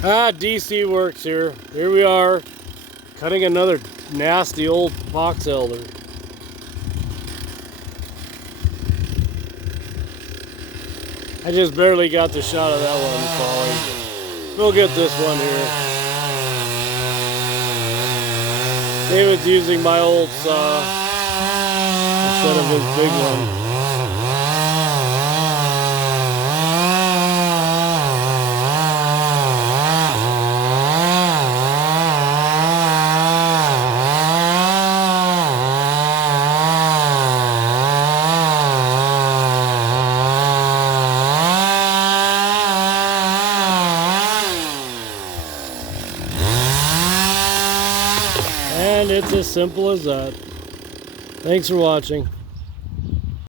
DC works here. Here we are, cutting another nasty old box elder. I just barely got the shot of that one falling. We'll get this one here. David's using my old saw instead of his big one. And it's as simple as that. Thanks for watching.